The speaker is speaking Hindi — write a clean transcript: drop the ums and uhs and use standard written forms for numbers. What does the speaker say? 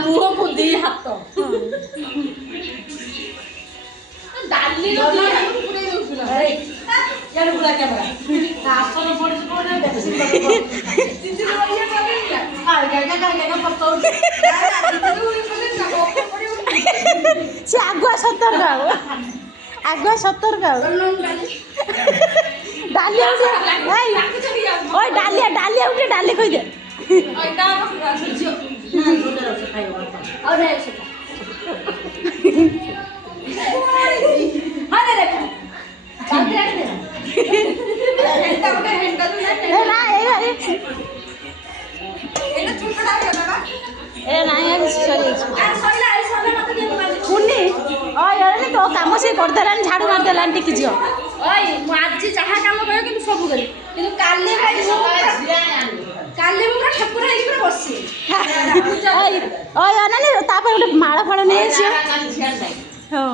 मुँह को दी हाथ डाली पूरा कैमरा आसन पड़े से आगुआ सतर्क आगुआ सतर्क डालिया ओए डालिया डालिया उठे डाली कह दे तो कम से करदेला झाड़ू मारदेला टिकी झील आज जहाँ कम कर सब करी काली काली ठाकुर बसी गोटे माड़ फल नहीं हाँ